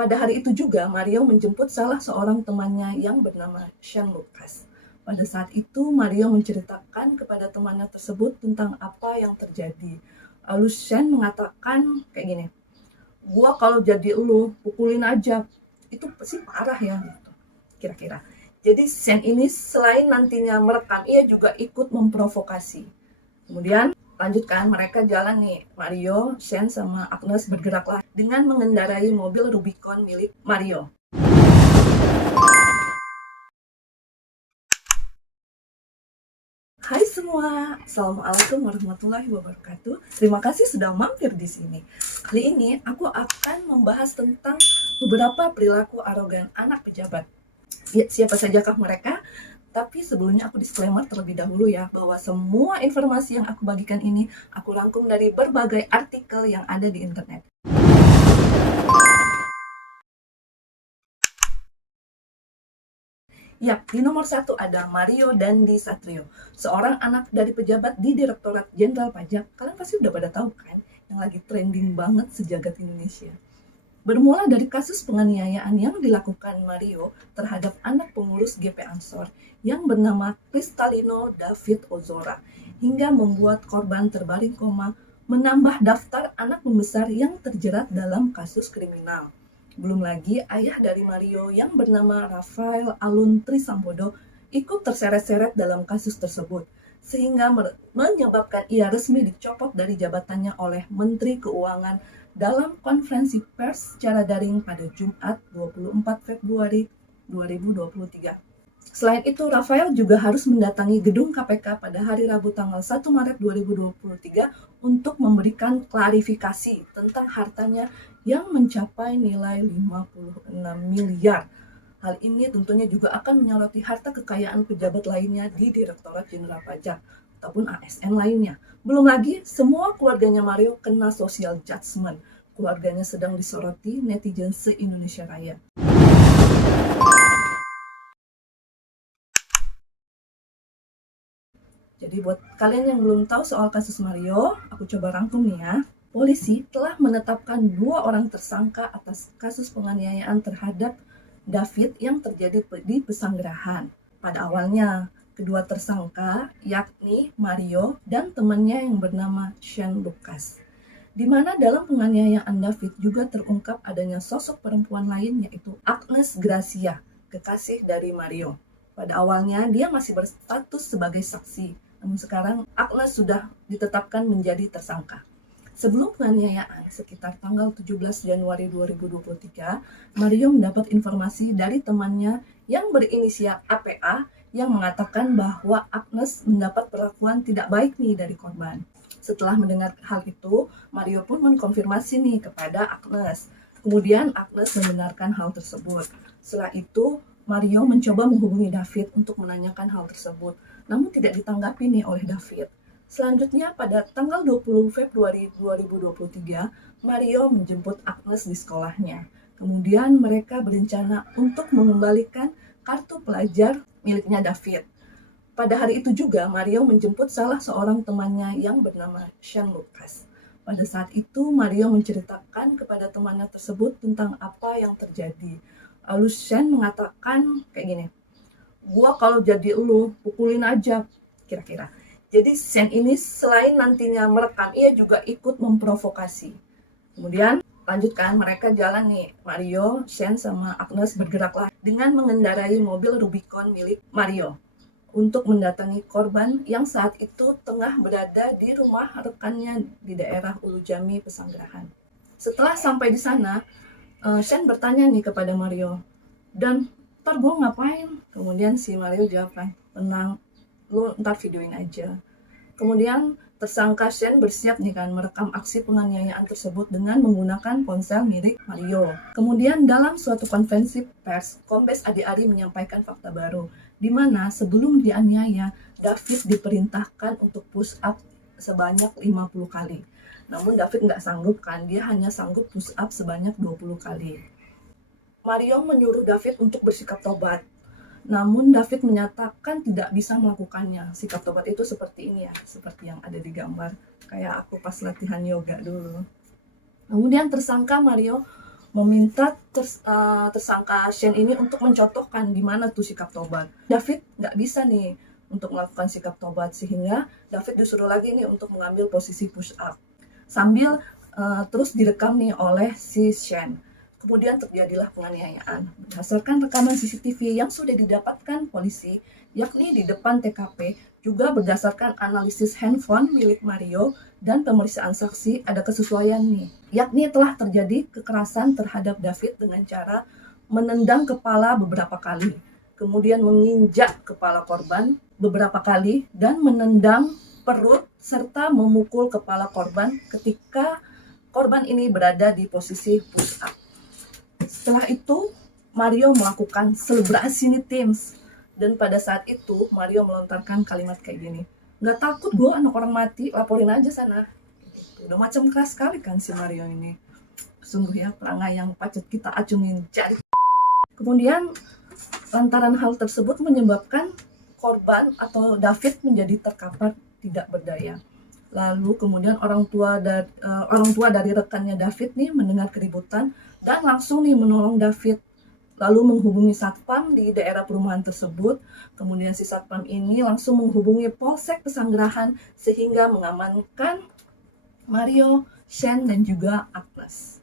Pada hari itu juga, Mario menjemput salah seorang temannya yang bernama Shane Lucas. Pada saat itu, Mario menceritakan kepada temannya tersebut tentang apa yang terjadi. Lalu Shane mengatakan kayak gini, "Gua kalau jadi lu, pukulin aja. Itu pasti parah ya," gitu, kira-kira. Jadi Shane ini selain nantinya merekam, ia juga ikut memprovokasi. Kemudian lanjutkan, mereka jalan nih, Mario, Shane, sama Agnes bergeraklah dengan mengendarai mobil Rubicon milik Mario. Hai semua, Assalamualaikum warahmatullahi wabarakatuh. Terima kasih sudah mampir di sini. Kali ini aku akan membahas tentang beberapa perilaku arogan anak pejabat. Ya, siapa sajakah mereka? Tapi sebelumnya aku disclaimer terlebih dahulu ya, bahwa semua informasi yang aku bagikan ini aku rangkum dari berbagai artikel yang ada di internet. Yap, di nomor 1 ada Mario Dandi Satrio, seorang anak dari pejabat di Direktorat Jenderal Pajak. Kalian pasti udah pada tahu kan, yang lagi trending banget sejagat Indonesia. Bermula dari kasus penganiayaan yang dilakukan Mario terhadap anak pengurus GP Ansor yang bernama Kristalino David Ozora, hingga membuat korban terbaring koma, menambah daftar anak pembesar yang terjerat dalam kasus kriminal. Belum lagi ayah dari Mario yang bernama Rafael Alun Trisambodo ikut terseret-seret dalam kasus tersebut, sehingga menyebabkan ia resmi dicopot dari jabatannya oleh Menteri Keuangan dalam konferensi pers secara daring pada Jumat 24 Februari 2023. Selain itu, Rafael juga harus mendatangi gedung KPK pada hari Rabu tanggal 1 Maret 2023 untuk memberikan klarifikasi tentang hartanya yang mencapai nilai 56 miliar. Hal ini tentunya juga akan menyoroti harta kekayaan pejabat lainnya di Direktorat Jenderal Pajak ataupun ASN lainnya. Belum lagi, semua keluarganya Mario kena social judgment. Keluarganya sedang disoroti netizen se-Indonesia Raya. Jadi buat kalian yang belum tahu soal kasus Mario, aku coba rangkum nih ya. Polisi telah menetapkan 2 orang tersangka atas kasus penganiayaan terhadap David yang terjadi di Pesanggerahan. Pada awalnya, kedua tersangka yakni Mario dan temannya yang bernama Shane Lucas. Di mana dalam penganiayaan David juga terungkap adanya sosok perempuan lain yaitu Agnes Gracia, kekasih dari Mario. Pada awalnya dia masih berstatus sebagai saksi, namun sekarang Agnes sudah ditetapkan menjadi tersangka. Sebelum penganiayaan, sekitar tanggal 17 Januari 2023, Mario mendapat informasi dari temannya yang berinisial APA yang mengatakan bahwa Agnes mendapat perlakuan tidak baik nih dari korban. Setelah mendengar hal itu, Mario pun mengkonfirmasi nih kepada Agnes. Kemudian Agnes membenarkan hal tersebut. Setelah itu, Mario mencoba menghubungi David untuk menanyakan hal tersebut, namun tidak ditanggapi nih oleh David. Selanjutnya pada tanggal 20 Februari 2023, Mario menjemput Agnes di sekolahnya. Kemudian mereka berencana untuk mengembalikan kartu pelajar miliknya David. Pada hari itu juga, Mario menjemput salah seorang temannya yang bernama Shane Lucas. Pada saat itu, Mario menceritakan kepada temannya tersebut tentang apa yang terjadi. Lalu Shane mengatakan kayak gini, "Gua kalau jadi lu, pukulin aja," kira-kira. Jadi Shane ini selain nantinya merekam, ia juga ikut memprovokasi. Kemudian lanjutkan, mereka jalan nih, Mario, Shane, sama Agnes bergeraklah dengan mengendarai mobil Rubicon milik Mario untuk mendatangi korban yang saat itu tengah berada di rumah rekannya di daerah Ulu Jami, Pesanggerahan. Setelah sampai di sana, Shane bertanya nih kepada Mario, "Dan ntar gue ngapain?" Kemudian si Mario jawab, "Tenang, lu ntar videoin aja." Kemudian tersangka Shane bersiap nih kan merekam aksi penganiayaan tersebut dengan menggunakan ponsel milik Mario. Kemudian dalam suatu konferensi pers, Kombes Adi Ari menyampaikan fakta baru, di mana sebelum dianiaya, David diperintahkan untuk push up sebanyak 50 kali. Namun David nggak sanggup kan, dia hanya sanggup push up sebanyak 20 kali. Mario menyuruh David untuk bersikap tobat. Namun David menyatakan tidak bisa melakukannya. Sikap tobat itu seperti ini ya, seperti yang ada di gambar. Kayak aku pas latihan yoga dulu. Kemudian tersangka Mario meminta tersangka Shane ini untuk mencontohkan gimana tuh sikap tobat. David nggak bisa nih untuk melakukan sikap tobat, sehingga David disuruh lagi nih untuk mengambil posisi push up sambil terus direkam nih oleh si Shane. Kemudian terjadilah penganiayaan. Berdasarkan rekaman CCTV yang sudah didapatkan polisi, yakni di depan TKP, juga berdasarkan analisis handphone milik Mario dan pemeriksaan saksi, ada kesesuaian nih, yakni telah terjadi kekerasan terhadap David dengan cara menendang kepala beberapa kali, kemudian menginjak kepala korban beberapa kali, dan menendang perut serta memukul kepala korban ketika korban ini berada di posisi push up. Setelah itu, Mario melakukan selebrasi nih Teams. Dan pada saat itu, Mario melontarkan kalimat kayak gini, "Nggak takut gue anak orang mati, laporin aja sana." Gitu. Udah macam keras sekali kan si Mario ini. Sungguh ya, perangai yang patut kita acungin jari. Kemudian, lantaran hal tersebut menyebabkan korban atau David menjadi terkapar tidak berdaya. Lalu kemudian orang tua dari rekannya David nih mendengar keributan dan langsung nih menolong David, lalu menghubungi satpam di daerah perumahan tersebut. Kemudian si satpam ini langsung menghubungi Polsek Pesanggerahan sehingga mengamankan Mario, Shane, dan juga Agnes.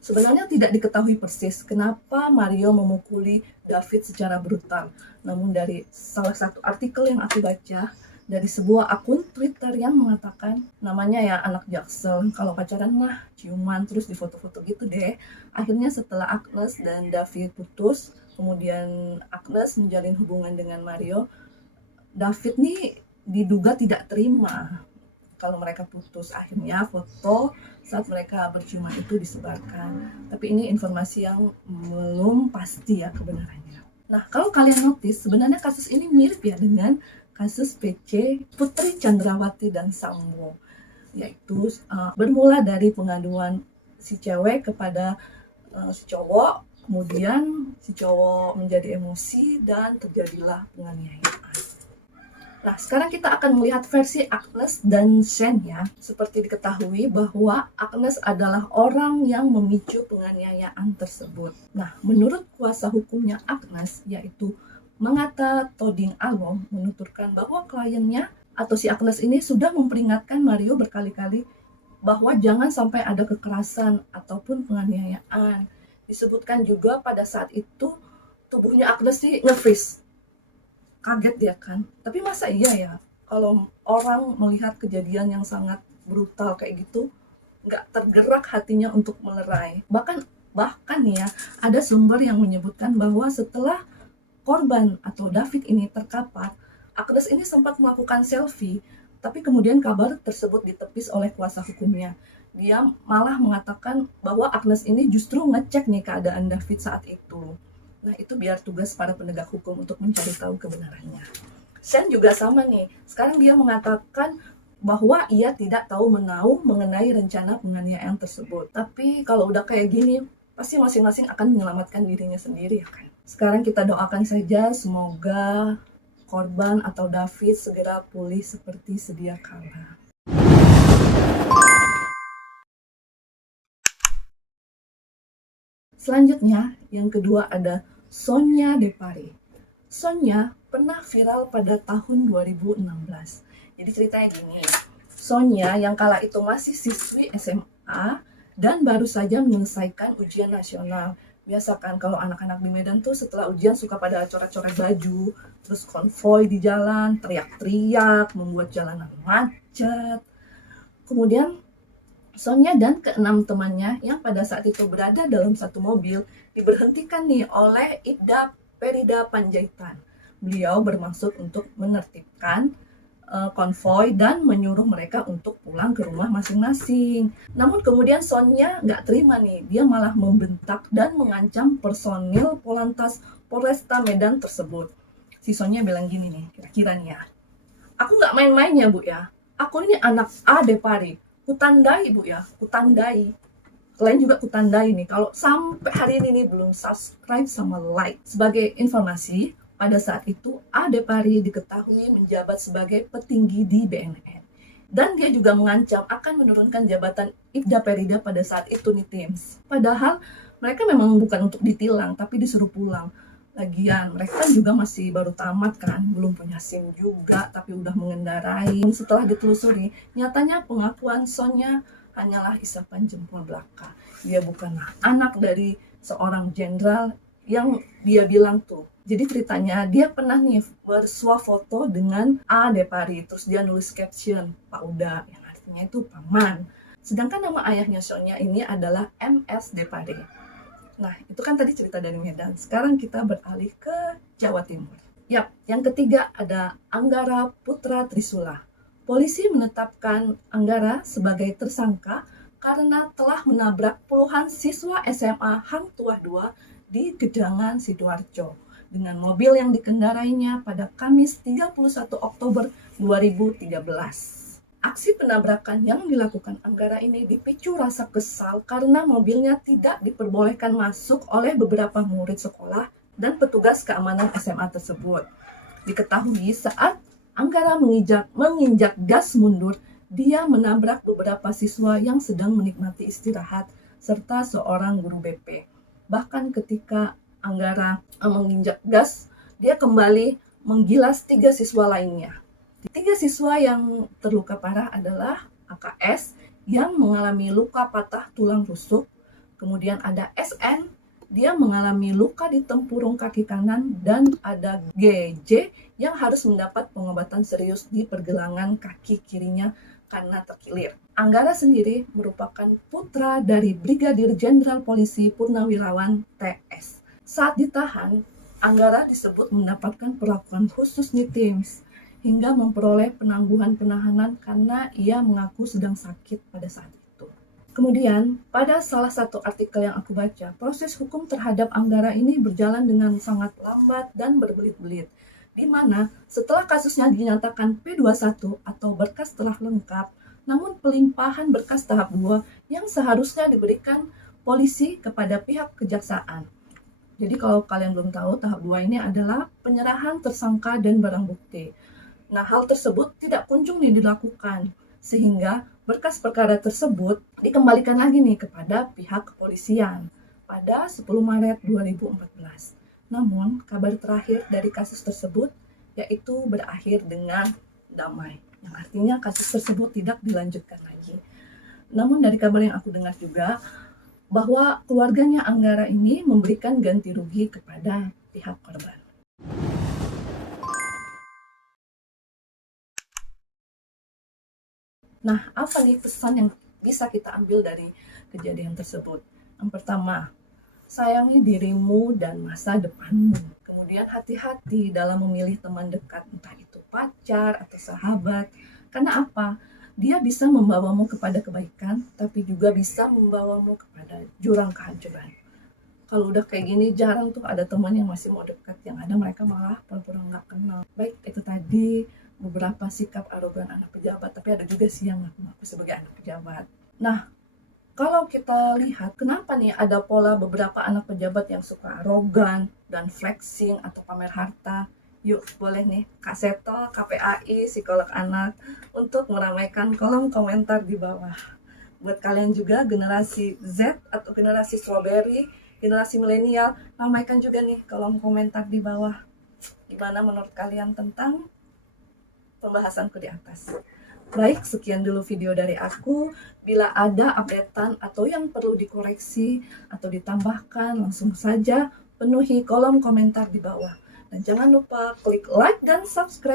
Sebenarnya tidak diketahui persis kenapa Mario memukuli David secara brutal. Namun dari salah satu artikel yang aku baca, dari sebuah akun Twitter yang mengatakan, namanya ya anak Jaksel, kalau pacaran mah ciuman terus di foto-foto gitu deh. Akhirnya setelah Agnes dan David putus, kemudian Agnes menjalin hubungan dengan Mario, David nih diduga tidak terima kalau mereka putus. Akhirnya foto saat mereka berciuman itu disebarkan. Tapi ini informasi yang belum pasti ya kebenarannya. Nah, kalau kalian notice, sebenarnya kasus ini mirip ya dengan kasus PC Putri Chandrawati dan Sambo, yaitu bermula dari pengaduan si cewek kepada si cowok, kemudian si cowok menjadi emosi dan terjadilah penganiayaan. Nah, sekarang kita akan melihat versi Agnes dan Shane ya. Seperti diketahui bahwa Agnes adalah orang yang memicu penganiayaan tersebut. Nah, menurut kuasa hukumnya Agnes, yaitu Mangata Toding Alom, menuturkan bahwa kliennya atau si Agnes ini sudah memperingatkan Mario berkali-kali bahwa jangan sampai ada kekerasan ataupun penganiayaan. Disebutkan juga pada saat itu tubuhnya Agnes sih nge-freeze. Kaget dia kan, tapi masa iya ya kalau orang melihat kejadian yang sangat brutal kayak gitu nggak tergerak hatinya untuk melerai. Bahkan nih ya, ada sumber yang menyebutkan bahwa setelah korban atau David ini terkapar, Agnes ini sempat melakukan selfie, tapi kemudian kabar tersebut ditepis oleh kuasa hukumnya. Dia malah mengatakan bahwa Agnes ini justru ngecek nih keadaan David saat itu. Nah, itu biar tugas para penegak hukum untuk mencari tahu kebenarannya. Shane juga sama nih. Sekarang dia mengatakan bahwa ia tidak tahu menahu mengenai rencana penganiayaan tersebut. Tapi kalau udah kayak gini, pasti masing-masing akan menyelamatkan dirinya sendiri ya kan. Sekarang kita doakan saja semoga korban atau David segera pulih seperti sedia kala. Selanjutnya, yang kedua ada Sonia Depari. Sonia pernah viral pada tahun 2016. Jadi ceritanya gini, Sonia yang kala itu masih siswi SMA dan baru saja menyelesaikan ujian nasional. Biasa kan kalau anak-anak di Medan tuh setelah ujian suka pada coret-coret baju, terus konvoy di jalan, teriak-teriak, membuat jalanan macet. Kemudian Sonia dan keenam temannya yang pada saat itu berada dalam satu mobil diberhentikan nih oleh Ibda Perida Panjaitan. Beliau bermaksud untuk menertibkan konvoy dan menyuruh mereka untuk pulang ke rumah masing-masing. Namun kemudian Sonia nggak terima nih, dia malah membentak dan mengancam personil Polantas Polresta Medan tersebut. Si Sonia bilang gini nih, kira-kira nih ya, "Aku nggak main-main ya Bu ya, aku ini anak A Depari. Kutandai Bu ya, kutandai." Kalian juga kutandai nih, kalau sampai hari ini nih belum subscribe sama like. Sebagai informasi, pada saat itu A Depari diketahui menjabat sebagai petinggi di BNN. Dan dia juga mengancam akan menurunkan jabatan Ida Perida pada saat itu nih Tims. Padahal mereka memang bukan untuk ditilang, tapi disuruh pulang. Lagian mereka kan juga masih baru tamat kan, belum punya SIM juga, tapi udah mengendarai. Setelah ditelusuri, nyatanya pengakuan Sonya hanyalah isapan jempol belaka. Dia bukanlah anak dari seorang jenderal yang dia bilang tuh. Jadi ceritanya dia pernah nih bersuah foto dengan A. Depari, terus dia nulis caption Pak Uda, yang artinya itu paman. Sedangkan nama ayahnya Sonya ini adalah MS Depari. Nah, itu kan tadi cerita dari Medan. Sekarang kita beralih ke Jawa Timur. Yap, yang ketiga ada Anggara Putra Trisula. Polisi menetapkan Anggara sebagai tersangka karena telah menabrak puluhan siswa SMA Hang Tuah II di Gedangan, Sidoarjo dengan mobil yang dikendarainya pada Kamis 31 Oktober 2013. Aksi penabrakan yang dilakukan Anggara ini dipicu rasa kesal karena mobilnya tidak diperbolehkan masuk oleh beberapa murid sekolah dan petugas keamanan SMA tersebut. Diketahui saat Anggara menginjak gas mundur, dia menabrak beberapa siswa yang sedang menikmati istirahat serta seorang guru BP. Bahkan ketika Anggara menginjak gas, dia kembali menggilas 3 siswa lainnya. 3 siswa yang terluka parah adalah AKS yang mengalami luka patah tulang rusuk, kemudian ada SN, dia mengalami luka di tempurung kaki kanan, dan ada GJ yang harus mendapat pengobatan serius di pergelangan kaki kirinya karena terkilir. Anggara sendiri merupakan putra dari Brigadir Jenderal Polisi Purnawirawan TS. Saat ditahan, Anggara disebut mendapatkan perlakuan khusus nih Tims, hingga memperoleh penangguhan penahanan karena ia mengaku sedang sakit pada saat itu. Kemudian, pada salah satu artikel yang aku baca, proses hukum terhadap Anggara ini berjalan dengan sangat lambat dan berbelit-belit, di mana setelah kasusnya dinyatakan P21 atau berkas telah lengkap, namun pelimpahan berkas tahap 2 yang seharusnya diberikan polisi kepada pihak kejaksaan. Jadi kalau kalian belum tahu, tahap 2 ini adalah penyerahan tersangka dan barang bukti. Nah, hal tersebut tidak kunjung dilakukan, sehingga berkas perkara tersebut dikembalikan lagi nih kepada pihak kepolisian pada 10 Maret 2014. Namun, kabar terakhir dari kasus tersebut yaitu berakhir dengan damai, yang artinya kasus tersebut tidak dilanjutkan lagi. Namun dari kabar yang aku dengar juga, bahwa keluarganya Anggara ini memberikan ganti rugi kepada pihak korban. Nah, apa nih pesan yang bisa kita ambil dari kejadian tersebut? Yang pertama, sayangi dirimu dan masa depanmu. Kemudian hati-hati dalam memilih teman dekat, entah itu pacar atau sahabat. Karena apa? Dia bisa membawamu kepada kebaikan, tapi juga bisa membawamu kepada jurang kehancuran. Kalau udah kayak gini, jarang tuh ada teman yang masih mau dekat. Yang ada mereka malah pura-pura nggak kenal. Baik, itu tadi beberapa sikap arogan anak pejabat, tapi ada juga sih yang ngaku sebagai anak pejabat. Nah, kalau kita lihat, kenapa nih ada pola beberapa anak pejabat yang suka arogan dan flexing atau pamer harta? Yuk, boleh nih Kak Seto, KPAI, psikolog anak, untuk meramaikan kolom komentar di bawah. Buat kalian juga generasi Z atau generasi strawberry, generasi milenial, ramaikan juga nih kolom komentar di bawah. Gimana menurut kalian tentang pembahasanku di atas? Baik, sekian dulu video dari aku. Bila ada updatean atau yang perlu dikoreksi atau ditambahkan, langsung saja penuhi kolom komentar di bawah. Dan jangan lupa klik like dan subscribe.